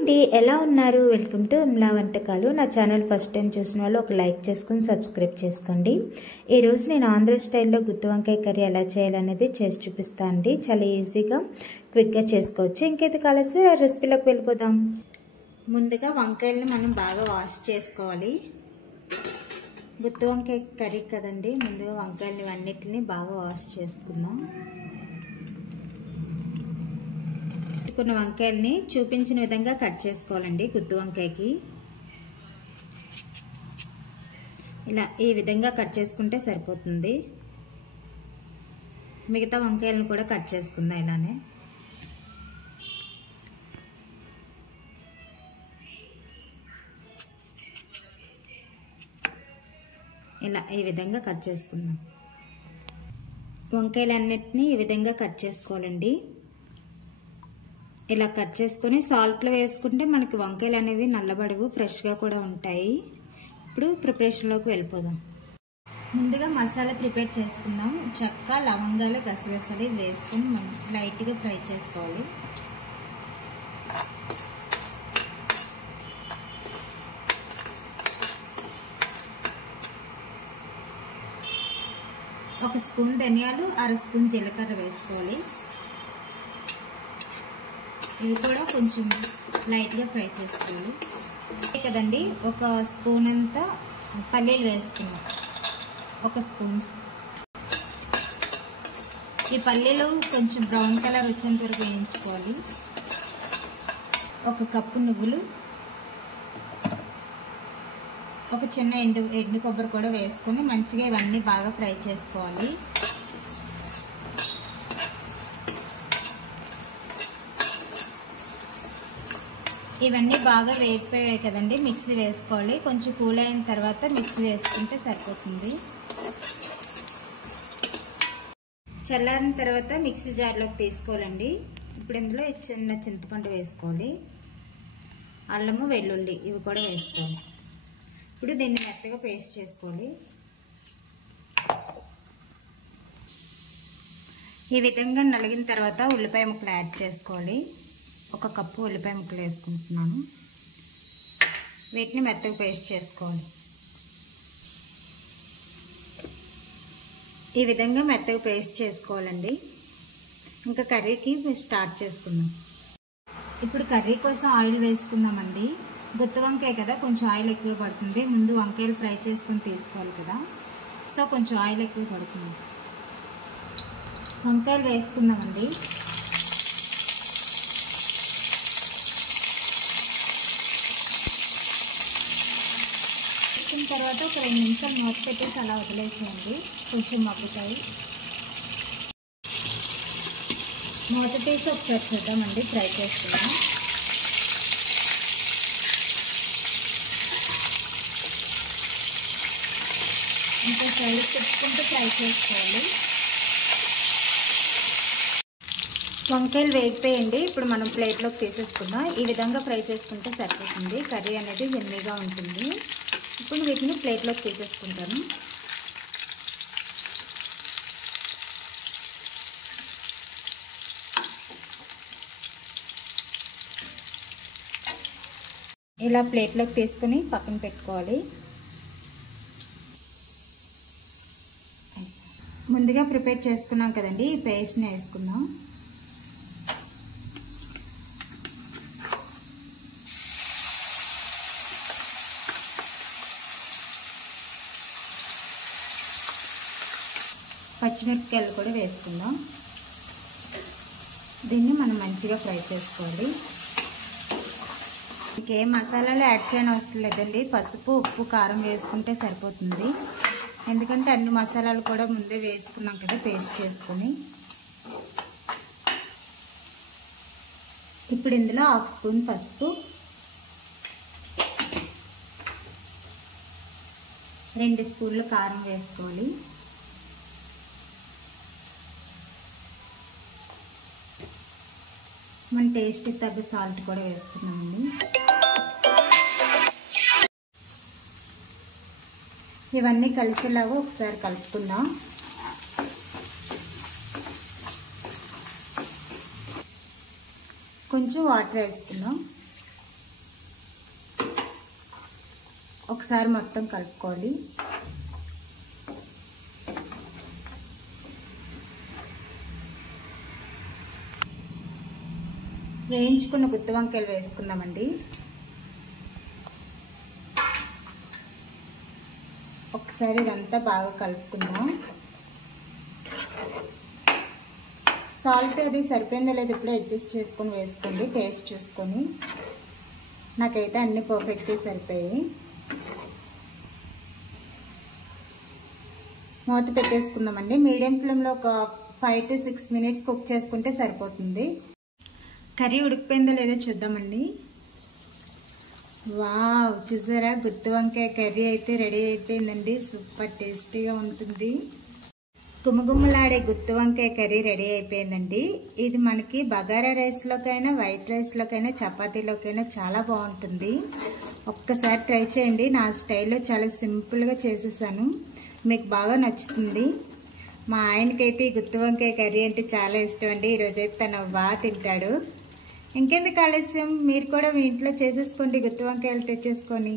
అండి, ఎలా ఉన్నారు? వెల్కమ్ టు అమ్లా వంటకాలు. నా ఛానల్ ఫస్ట్ టైం చూసిన వాళ్ళు ఒక లైక్ చేసుకొని సబ్స్క్రైబ్ చేసుకోండి. ఈరోజు నేను ఆంధ్ర స్టైల్లో గుత్తి వంకాయ కర్రీ ఎలా చేయాలనేది చేసి చూపిస్తాను అండి. చాలా ఈజీగా క్విక్గా చేసుకోవచ్చు. ఇంకైతే కాలేసి ఆ రెసిపీలోకి వెళ్ళిపోదాం. ముందుగా వంకాయలను మనం బాగా వాష్ చేసుకోవాలి. గుత్తి వంకాయ కర్రీ కదండి, ముందుగా వంకాయలని అన్నిటిని బాగా వాష్ చేసుకుందాం. కొన్ని వంకాయల్ని చూపించిన విధంగా కట్ చేసుకోవాలండి. గుత్తి వంకాయకి ఇలా ఈ విధంగా కట్ చేసుకుంటే సరిపోతుంది. మిగతా వంకాయలను కూడా కట్ చేసుకుందాం. ఇలానే ఇలా ఈ విధంగా కట్ చేసుకుందాం. వంకాయలన్నిటినీ ఈ విధంగా కట్ చేసుకోవాలండి. ఇలా కట్ చేసుకొని సాల్ట్లో వేసుకుంటే మనకి వంకాయలు అనేవి నల్లబడవు, ఫ్రెష్గా కూడా ఉంటాయి. ఇప్పుడు ప్రిపరేషన్లోకి వెళ్ళిపోదాం. ముందుగా మసాలా ప్రిపేర్ చేసుకుందాం. చెక్క, లవంగాలు, గసగసాలు వేసుకొని మనం లైట్గా ఫ్రై చేసుకోవాలి. ఒక స్పూన్ ధనియాలు, అర స్పూన్ జీలకర్ర వేసుకోవాలి. ఇవి కూడా కొంచెం లైట్గా ఫ్రై చేసుకోవాలి కదండి. ఒక స్పూన్ అంతా పల్లీలు వేసుకున్నాం. ఒక స్పూన్ ఈ పల్లీలు కొంచెం బ్రౌన్ కలర్ వచ్చేంత వరకు వేయించుకోవాలి. ఒక కప్పు నువ్వులు, ఒక చిన్న ఎండు కొబ్బరి కూడా వేసుకొని మంచిగా ఇవన్నీ బాగా ఫ్రై చేసుకోవాలి. ఇవన్నీ బాగా వేగిపోయాయి కదండి, మిక్సీ వేసుకోవాలి. కొంచెం కూల్ అయిన తర్వాత మిక్సీ వేసుకుంటే సరిపోతుంది. చల్లారిన తర్వాత మిక్సీ జార్లోకి తీసుకోవాలండి. ఇప్పుడు ఇందులో చిన్న చింతపండు వేసుకోవాలి. అల్లము, వెల్లుల్లి ఇవి కూడా వేసుకోవాలి. ఇప్పుడు దీన్ని మెత్తగా పేస్ట్ చేసుకోవాలి. ఈ విధంగా నలిగిన తర్వాత ఉల్లిపాయ ముక్కలు యాడ్ చేసుకోవాలి. ఒక కప్పు ఉల్లిపాయ ముక్కలు వేసుకుంటున్నాను. వీటిని మెత్తగా పేస్ట్ చేసుకోవాలి. ఈ విధంగా మెత్తగా పేస్ట్ చేసుకోవాలండి. ఇంకా కర్రీకి స్టార్ట్ చేసుకుందాం. ఇప్పుడు కర్రీ కోసం ఆయిల్ వేసుకుందామండి. గుత్తి వంకాయ కదా, కొంచెం ఆయిల్ ఎక్కువ పడుతుంది. ముందు వంకాయలు ఫ్రై చేసుకొని తీసుకోవాలి కదా, సో కొంచెం ఆయిల్ ఎక్కువ పడుతుంది. వంకాయలు వేసుకుందామండి. తర్వాత ఒక 2 నిమిషాలు మూత పెట్టేసి అలా వదిలేసేయండి, కొంచెం మగ్గుతాయి. మూత తీసి ఒకసారి చూద్దామండి, ఫ్రై చేసుకుందాం. ఇంకా సైడ్ తిప్పుకుంటూ ఫ్రై చేసుకోవాలి. వంకాయలు వేగిపోయండి. ఇప్పుడు మనం ప్లేట్లోకి తీసేసుకుందాం. ఈ విధంగా ఫ్రై చేసుకుంటే సరిపోతుంది. కర్రీ అనేది ఎమ్మీగా ఉంటుంది. ఇప్పుడు వీటిని ప్లేట్లోకి తీసేసుకుంటాను. ఇలా ప్లేట్లోకి తీసుకుని పక్కన పెట్టుకోవాలి. ముందుగా ప్రిపేర్ చేసుకున్నాం కదండి, ఈ పేస్ట్ని వేసుకుందాం. పచ్చిమిరపకాయలు కూడా వేసుకుందాం. దీన్ని మనం మంచిగా ఫ్రై చేసుకోవాలి. ఇంకేం మసాలాలు యాడ్ చేయని అవసరం లేదండి. పసుపు, ఉప్పు, కారం వేసుకుంటే సరిపోతుంది. ఎందుకంటే అన్ని మసాలాలు కూడా ముందే వేసుకున్నాం కదా పేస్ట్ చేసుకొని. ఇప్పుడు ఇందులో 1/2 స్పూన్ పసుపు, 2 స్పూన్లు కారం వేసుకోవాలి. మన టేస్ట్కి తగ్గ సాల్ట్ కూడా వేసుకున్నామండి. ఇవన్నీ కలిసేలాగా ఒకసారి కలుపుకుందాం. కొంచెం వాటర్ వేసుకుందాం. ఒకసారి మొత్తం కలుపుకోవాలి. వేయించుకున్న గుత్తి వంకాయలు వేసుకుందామండి. ఒకసారి ఇదంతా బాగా కలుపుకుందాం. సాల్ట్ అది సరిపోయిందో లేదో ఇప్పుడే అడ్జస్ట్ చేసుకొని వేసుకోండి, టేస్ట్ చూసుకొని. నాకైతే అన్నీ పర్ఫెక్ట్గా సరిపోయాయి. మూత పెట్టేసుకుందామండి. మీడియం ఫ్లేమ్లో ఒక 5 to 6 minutes కుక్ చేసుకుంటే సరిపోతుంది. కర్రీ ఉడికిపోయిందో లేదో చూద్దామండి. వావ్, చూసారా, గుత్తి వంకాయ కర్రీ అయితే రెడీ అయిపోయిందండి. సూపర్ టేస్టీగా ఉంటుంది. గుమగుమలాడే గుత్తి వంకాయ కర్రీ రెడీ అయిపోయిందండి. ఇది మనకి బగారా రైస్లోకైనా, వైట్ రైస్లోకైనా, చపాతీలోకైనా చాలా బాగుంటుంది. ఒక్కసారి ట్రై చేయండి. నా స్టైల్లో చాలా సింపుల్గా చేసేసాను. మీకు బాగా నచ్చుతుంది. మా ఆయనకైతే ఈ గుత్తి వంకాయ కర్రీ అంటే చాలా ఇష్టం అండి. ఈరోజైతే తను బాగా తింటాడు. ఇంకెందుకు ఆలస్యం, మీరు కూడా మీ ఇంట్లో చేసేసుకోండి. గుత్తి వంకాయలు తెచ్చేసుకొని